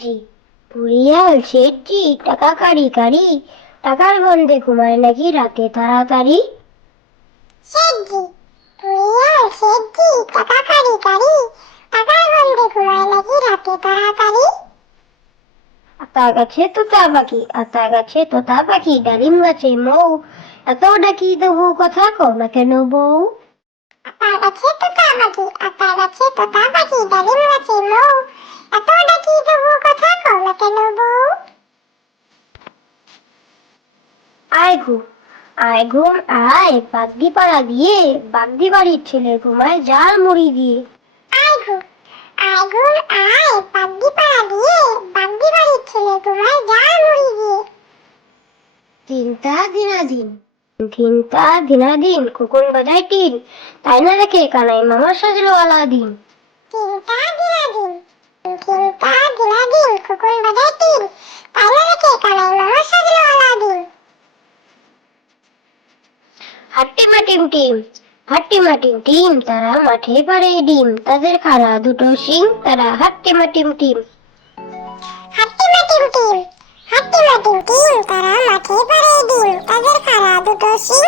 শেঠজি, বুড়িয়াল শেঠজি, টাকা কারি কারি, টাকার গন্ধে ঘুমায় নাকি রাতে তাড়াতাড়ি। শেঠজি, বুড়িয়াল শেঠজি, টাকা কারি কারি, টাকার গন্ধে ঘুমায় নাকি রাতে তাড়াতাড়ি। আতা গাছে তোতা পাখি, আতা গাছে তোতা পাখি, ডালিম গাছে মৌ, এত ডাকি তবু কথা কও না কেন বউ। আতা গাছে তোতা পাখি, আতা গাছে তোতা পাখি, ডালিম গাছে মৌ, এত ডাকি তবু কথা কও না কেন বউ। আয় ঘুম, আয় ঘুম আয়, বাগদি পাড়া দিয়ে, বাগদি বাড়ির ছেলে ঘুমায় জাল মুড়ি দিয়ে। আয় ঘুম, আয় ঘুম আয়, বাগদি পাড়া দিয়ে, বাগদি বাড়ির ছেলে ঘুমায় জাল মুড়ি দিয়ে। তিনটা দিনাদিন, তিনটা দিনাদিন, খোকন বাজায় টিন, তাই না রেখে কানাই মামা সাজলো আলাদিন। তিনটা দিনাদিন, তিনটা দিনাদিন, খোকন বাজায় টিন, তাই না রেখে কানাই মামা সাজলো আলাদিন। হাট্টিমা টিম টিম, হাট্টিমা টিম টিম, তারা মাঠে পাড়ে ডিম, তাদের খাড়া দুটো শিং, তারা হাট্টিমা টিম টিম। হাট্টিমা টিম টিম, হাট্টিমা টিম টিম, তারা মাঠে পাড়ে ডিম, তাদের খাড়া দুটো শিং,